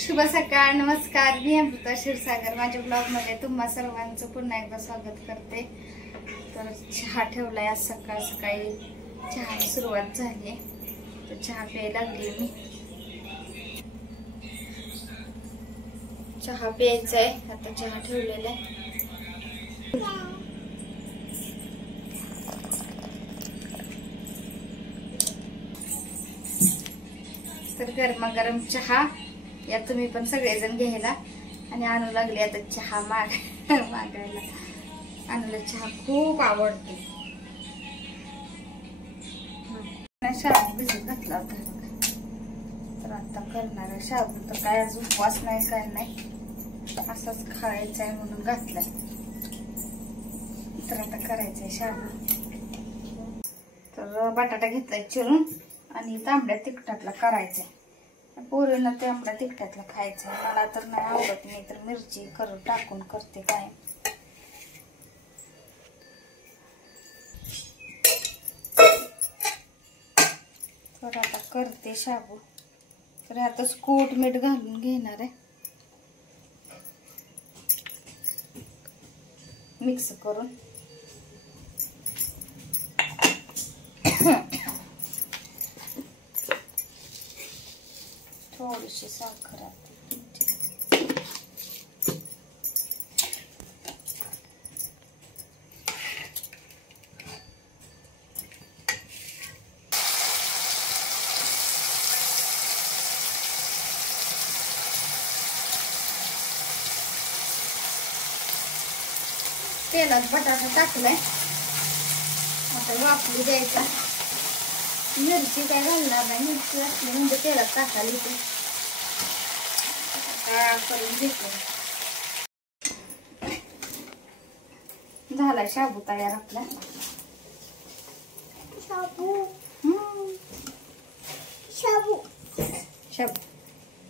शुभ सकाळ, नमस्कार. मी अमृता क्षीरसागर माझ्या ब्लॉग मध्ये तुम्हा सर्वांचं पुन्हा एकदा स्वागत करते. तर चहा ठेवलाय. आज सकाळ सकाळी चहाची सुरुवात झाली. तर चहा प्यायला लागली मी. चहा प्यायचा आहे. आता चहा ठेवलेला आहे. तर गरमागरम चहा या तुम्ही पण सगळेजण घ्यायला. आणि आणू लागले आता चहा मागायला. आणूला चहा खूप आवडते. शाबू भिजत घातला होता. तर आता करणार आहे शाबू. तर काय आज उपवास नाही, काय नाही, असाच खायचा आहे म्हणून घातलाय. तर आता करायचंय शाबू. तर बटाटा घेतलाय चिरून आणि तांबड्या तिखटातला करायचंय. पोरीला तांबड्या तिखटातला खायचंय. मला तर नाही आवडत. मी तर मिरची टाकून करते काय. तर आता करते शाबू. तर ह्यातच कोट मीठ घालून घेणार आहे. मिक्स करून थोडीशी साखर तेलात बटाटा टाकलाय. आता वाफलू द्यायचा. मिरची काय घालणार नाही. मिरची असली म्हणजे तेलात टाकायला येते. करून घेतो. झाला शाबू तयार आपला. शाबू शाबू शाबू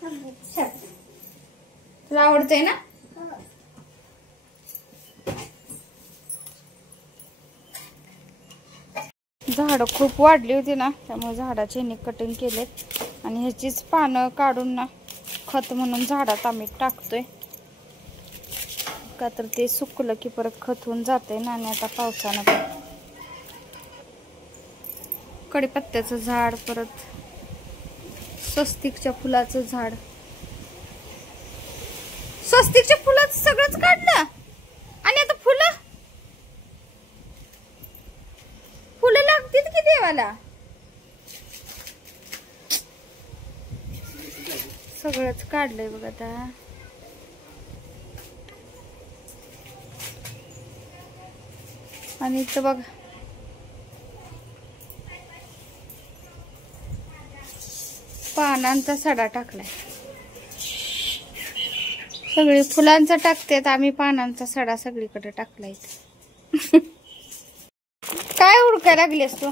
शाबू शाबू तुला आवडतंय ना? झाडं खूप वाढली होती ना, त्यामुळे झाडाचे कटिंग केलेत. आणि ह्याचीच पानं काढून ना खत म्हणून झाडात आम्ही टाकतोय. का तर ते सुकलं की परत खत होऊन जाते ना. आणि आता पावसानं कडीपत्त्याचं झाड, परत स्वस्तिकच्या फुलाचं झाड. स्वस्तिकच्या फुलाचं सगळंच काढलं. आणि आता फुलं लागतील की देवाला. सगळंच काढलंय बघ आता. आणि इथं बघ पानांचा सडा टाकलाय. सगळी फुलांचा टाकतेत, आम्ही पानांचा सडा सगळीकडे टाकलाय. काय उडकाय लागलीस तू?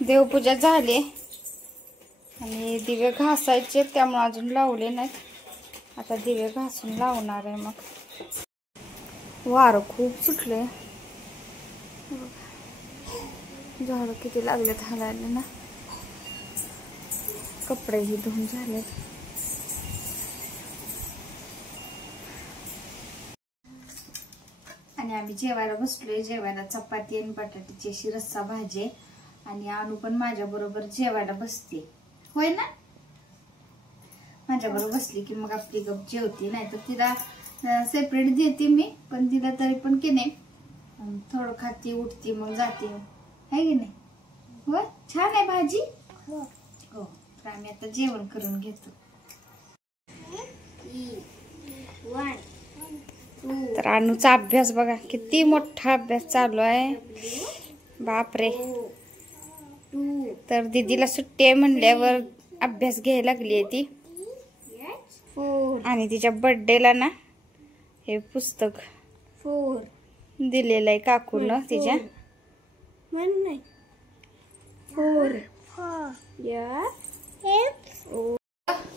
देवपूजा झाली आणि दिवे घासायचे, त्यामुळे अजून लावले नाहीत. आता दिवे घासून लावणार आहे. मग वारं खूप सुटले. झाड किती लागलेत हालायला ना. कपडेही धुवून झालेत. आणि आम्ही जेवायला बसलोय. जेवायला चपाती आणि बटाट्याची अशी रस्सा भाजी. आणि आणू पण माझ्या बरोबर जेवायला बसते. होय ना? माझ्या बरोबर बसली की मग आपली गप जेवते. नाही तर तिला सेपरेट देते मी. पण तिला तरी पण की नाही थोडं खाते, उठते, मग जाते. आहे की नाही? होय, छान आहे भाजी. हो. तर आम्ही आता जेवण करून घेतो. तर अनुचा अभ्यास बघा, किती मोठा अभ्यास चालू आहे. बापरे. तर दीदीला सुट्टी आहे म्हणल्यावर अभ्यास घ्यायला लागली आहे ती. आणि तिच्या बर्थडेला ना हे पुस्तक दिलेलं आहे काकूनं तिच्या.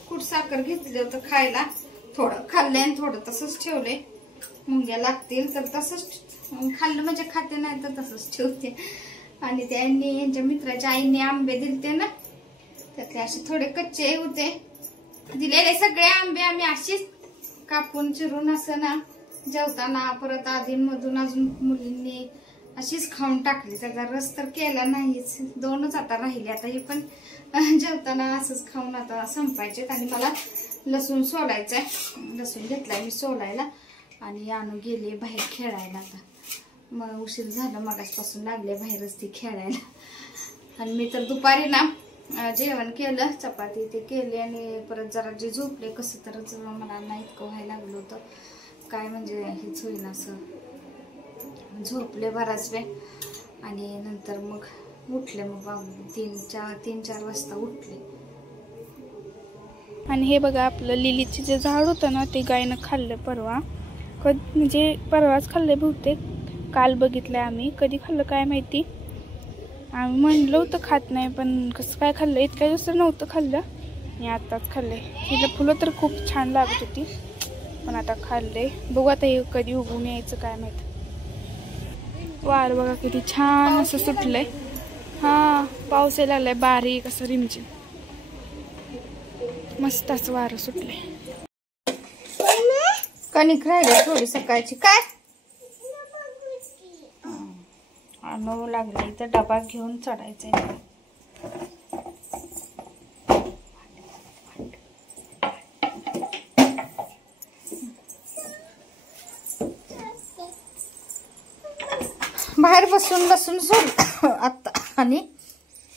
कुठ साखर घेतली होतं खायला. थोडं खाल्लंय आणि थोडं तसंच ठेवलंय. मुंग्या लागतील तर तसंच खाल्लं म्हणजे खाते, नाही तर तसंच ठेवते. आणि त्यांनी यांच्या मित्राच्या आईने आंबे दिलते ना, त्यातले असे थोडे कच्चे होते. दिलेले सगळे आंबे आम्ही अशीच कापून चिरून असं ना जेवताना परत आधीमधून अजून मुलींनी अशीच खाऊन टाकली. त्याचा रस तर केला नाहीच, 2च आता राहिले. आता हे पण जेवताना असंच खाऊन आता संपायचे. आणि मला लसूण सोलायचंय, लसूण घेतलाय मी सोलायला. आणि आणू गेले बाहेर खेळायला. आता मग उशीर झालं, मगाचपासून लागले बाहेरच ती खेळायला. आणि मी तर दुपारी ना जेवण केलं, चपाती ते केली आणि परत जरा जे झोपले कसं तरच मला नाही इतकं व्हायला लागलं होतं. काय म्हणजे हेच होईन असं, झोपले बराच वेळ. आणि नंतर मग उठले, मग 3-4 वाजता उठले. आणि हे बघा आपलं लिलीचे जे झाड होतं ना ते गायनं खाल्लं परवा. म्हणजे परवाच खाल्लं बहुतेक, काल बघितलंय आम्ही. कधी खाल्लं काय माहिती, आम्ही म्हणलं होतं खात नाही, पण कसं काय खाल्लं. इतक्या दिवस नव्हतं खाल्लं आणि आत्ताच खाल्लंय. हिला फुलं तर खूप छान लागत होती, पण आता खाल्ले. बघू आता हे कधी उगवून यायचं काय माहित. वार बघा किती छान असं सुटलंय. हा पाऊस यायला लागलाय बारीक असं रिमझिम. मस्तच वार सुटलंय. कणिक राहिले थोडी सकाळची. काय आणू लागले तर डबा घेऊन चढायचंय. बाहेर बसून लसूण सोल आता. आणि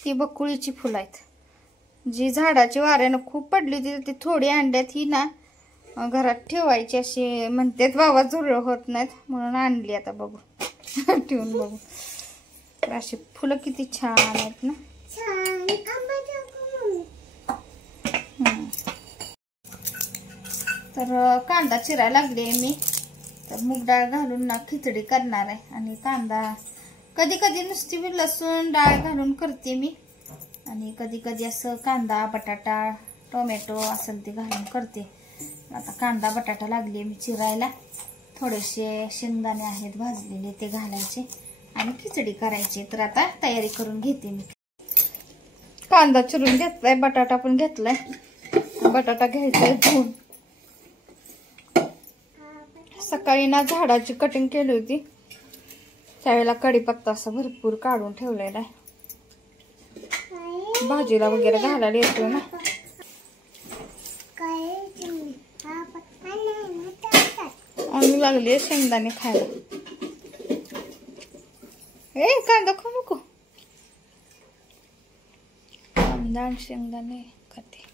ती बकुळीची फुलं आहेत जी झाडाची वाऱ्यानं खूप पडली होती, ती थोडी आणल्यात. ही ना घरात ठेवायची अशी म्हणतात बाबा, झुरळ होत नाहीत म्हणून आणली. आता बघू ठेवून बघू. तर अशी फुलं किती छान आहेत ना. तर कांदा चिरायला लागले मी. तर मूग डाळ घालून ना खिचडी करणार आहे. आणि कांदा कधी कधी नुसती मी लसूण डाळ घालून करते मी, आणि कधी कधी असं कांदा बटाटा टोमॅटो असेल ते घालून करते. आता कांदा बटाटा लागले मी चिरायला. थोडेसे शेंगदाणे आहेत भाजलेले, ते घालायचे आणि खिचडी करायची. तर आता तयारी करून घेते मी. कांदा चिरून घेतलाय, बटाटा पण घेतलाय. बटाटा घ्यायचाय धुवून. सकाळी ना झाडाची कटिंग केली होती, त्यावेळेला कढीपत्ता असं भरपूर काढून ठेवलेला आहे. भाजीला वगैरे घालायला येतो ना. आणि लागले शेंगदाणे खायला. कांदा खाऊ नको, कांदा आणि शेंगदाणे खाते.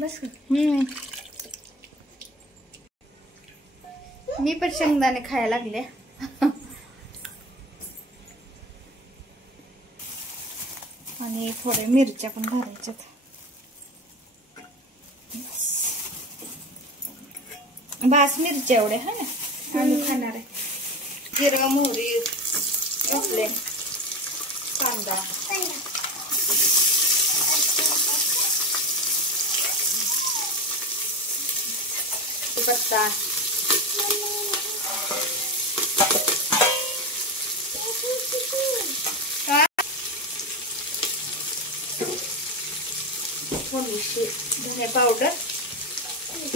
बस. मी पण शेंगदाणे खायला लागले. आणि थोडे मिरच्या पण घालायच्यात. बास मिरच्या एवढे हा ना आम्ही खाणार आहे. जिरं मोहरी घातले, कांदा पत्ता थोडीशी धने पावडर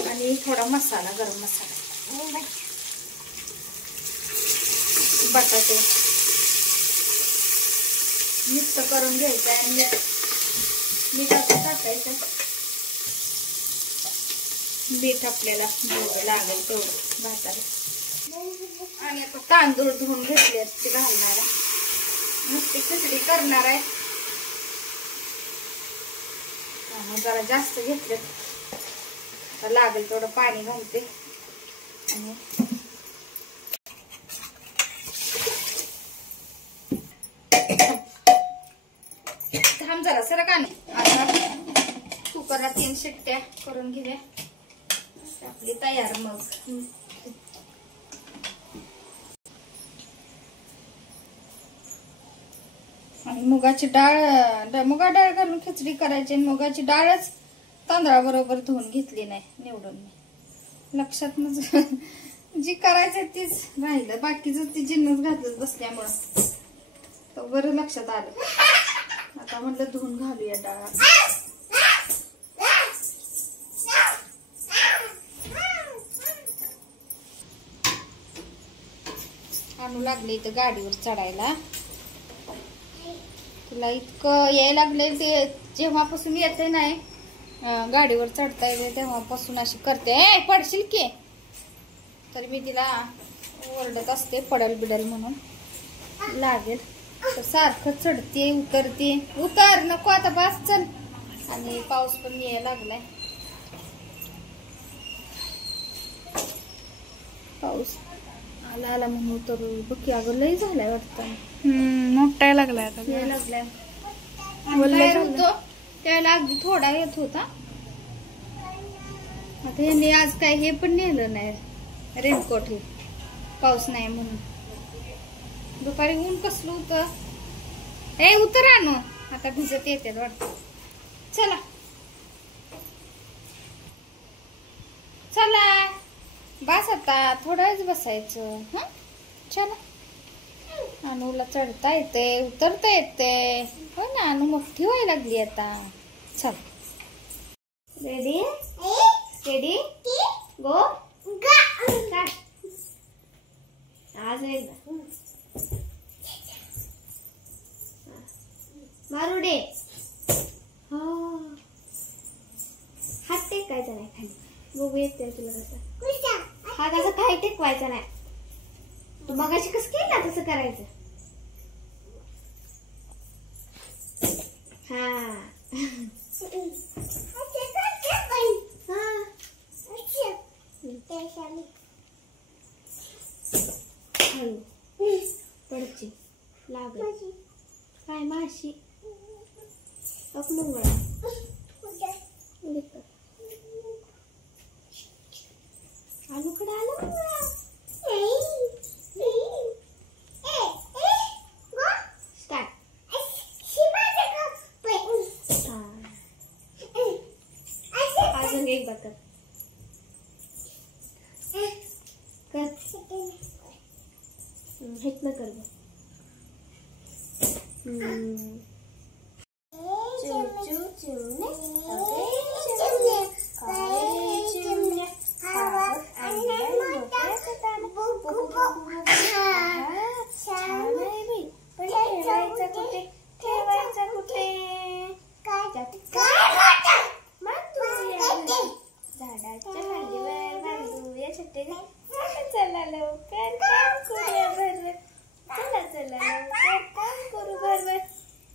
आणि थोडा मसाला, गरम मसाला. बटाटे मिक्स करून घ्यायचा आणि मीठ टाकायचं. मीठ आपल्याला जेवढं लागेल तेवढं भाताला. आणि आता तांदूळ धुवून घेतले ते घालणार आहे. नुसती खिचडी करणार आहे, जरा जास्त घेतले. आता लागेल तेवढं पाणी घालते. आणि थांब जरा सरक. आणि आता कुकरला 3 शिट्ट्या करून घेऊया. आपली तयार मग. आणि मुगाची डाळ घालून खिचडी करायची. मुगाची डाळच तांदळाबरोबर धुवून घेतली नाही, निवडून नाही. लक्षात जी करायचं तीच राहिलं, बाकीच ती जिन्नस घातलं बसल्यामुळं तर बरं लक्षात आलं. आता म्हटलं धुवून घालूया डाळ. आणू लागले इथं गाडीवर चढायला. तुला इतकं यायला लागले ते जेव्हापासून येते नाही गाडीवर चढता येते तेव्हापासून अशी करते, पडशील की. तर मी तिला ओरडत असते पडल बिडल म्हणून, लागेल तर सारखं चढते उतरते. उतर नको आता, बस चल. आणि पाऊस पण यायला लागलाय. पाऊस आला आला म्हणून उतरू बघ. अगं लई झालाय वाटतं, मोठा लागलाय आता. यायला लागलाय. बाहेर होतो त्यावेळेला अगदी थोडा येत होता. आता यांनी आज काय हे पण नेलं नाही रेनकोट, हे पाऊस नाही म्हणून. दुपारी ऊन कसलं होतं. उतर आणू, आता भिजत येते वाटतं. चला चला बस आता, थोडा वेळच बसायचं. हा चला. अनुला चढता येते उतरता येते, हो ना. अनु मोठी व्हायला लागली आता. चल रेडी रेडी गो. आज एकदा मारुडे. हात टेकायचा नाही खाली. बघू येते तुला कसं. हात असं काही टेकवायचा नाही. तू मगाशी कसं केलं तसं करायचं. हा पडची लागल काय माशी मुंगळा. आलूकडे आलो. अजून एक बात कर हेच न कर. ठेवायचा कुठे झाडाच्या खालीवर बांधूया छटे. चला लवकर काम करूया भरभर. चला चला लवकर काम करू भरभर.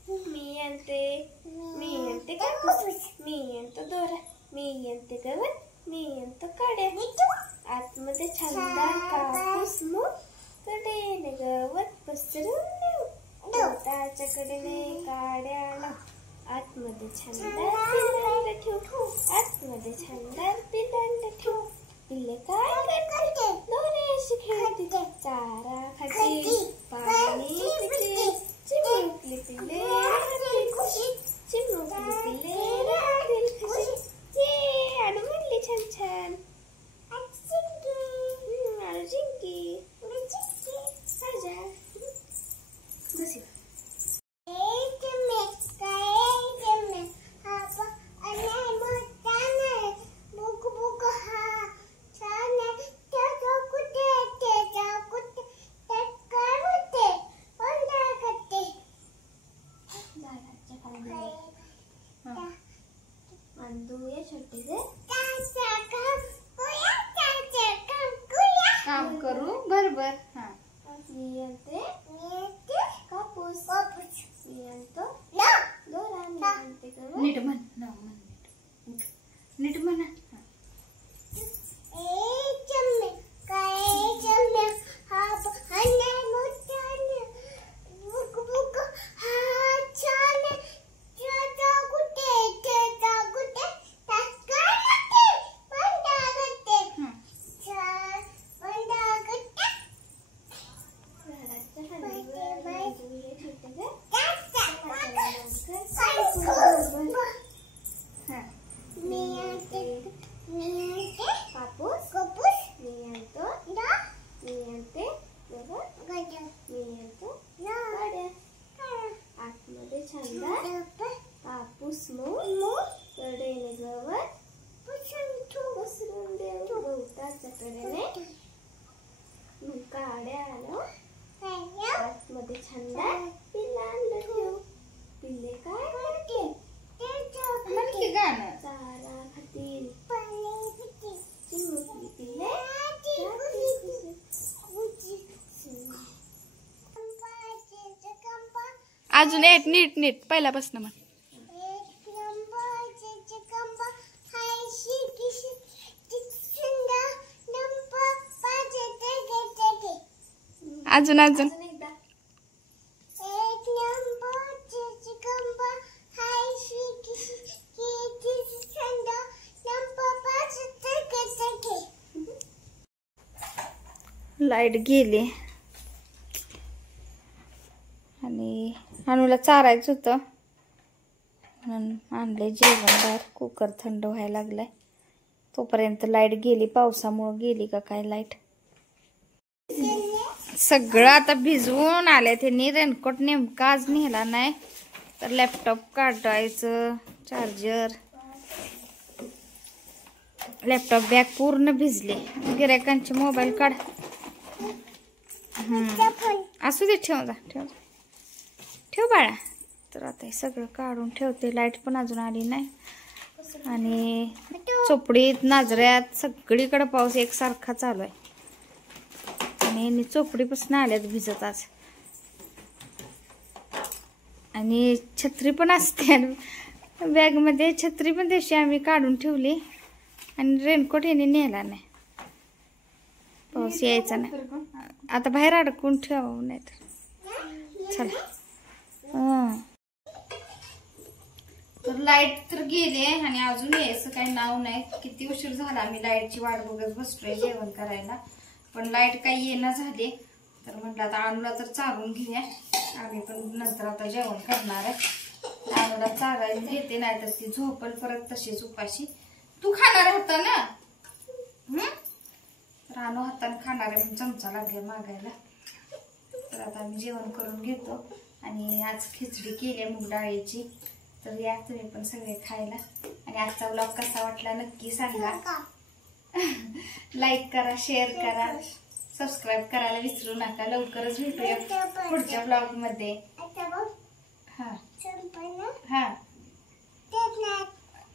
मी आणते कापूस, मी आणतो दोरा, मी आणते गवत, मी आणतो काड्या. आतमध्ये छानदार कापूस मग कडेने गवत पसरून देऊ. गवताच्या कडेने काड्या लाव. आतमध्ये छानदार पिलांड ठेवू. आतमध्ये छानदार पिलांड ठेवू. पिल्ले काय करते दोऱ्याशी खेळते. चारा खाते पाणी पिते. चिमुकली पिल्ले राहतील खुशी. चिमुकली पिल्ले राहतील खुशी. ये आडू म्हणली छान छान. आडू जिंकी राजा बस. कटोऱ्याने मग काड्या आलो आतमध्ये छंद पिल्ला आणलं ठेव पिल्ले काय म्हणते गाणं चारा खातील चिमुकली पिल्ले अजून एक नीट नीट पहिल्यापासून मग अजून अजून एकदा लाईट गेली आणि अनुला चारायचं होतं म्हणून आणले जेवण बाहेर. कुकर थंड व्हायला लागलाय तोपर्यंत लाईट गेली. पावसामुळे गेली का काय लाईट. सगळं आता भिजवून आले. त्यांनी रेनकोट नेमका आज नेला नाही तर लॅपटॉप काढायचं चार्जर लॅपटॉप बॅग पूर्ण भिजले. गिऱ्हाईकांचे मोबाईल काढ. असू दे ठेव जा ठेव ठेव बाळा. तर आता हे सगळं काढून ठेवते. लाईट पण अजून आली नाही आणि चोपडीत नाजऱ्यात सगळीकडे पाऊस एकसारखा चालू आहे आणि चोपडीपासून आल्यात भिजत आज. आणि छत्री पण असते बॅगमध्ये. छत्री पण दिवशी आम्ही काढून ठेवली आणि रेनकोट याने नेला नाही. पाऊस यायचा नाही. आता बाहेर अडकून ठेवू नाही तर चला. तर लाईट तर गेली आणि अजून यायचं काही नाव नाही. किती उशीर झाला आम्ही लाईटची वाट बघत बसतोय जेवण करायला पण लाईट काही येणं झाली. तर म्हटलं आता अनुला तर चारून घेऊया. आम्ही पण नंतर आता जेवण करणार आहे. अनुला चारायला घेते नाही तर ती झोपल परत तशीच उपाशी. तू खाणार होता ना तर अनु हाताने खाणार आहे म्हणून चमचा लागले मागायला. तर आता आम्ही जेवण करून घेतो आणि आज खिचडी केली आहे मूग डाळीची. तर या तुम्ही पण सगळे खायला. आणि आजचा ब्लॉग कसा वाटला नक्की सांगा. लाईक करा शेअर करा सबस्क्राईब करायला विसरू नका. लवकरच भेटूया पुढच्या ब्लॉग मध्ये. हा हा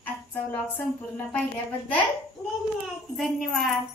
आजचा ब्लॉग संपूर्ण पाहिल्याबद्दल धन्यवाद.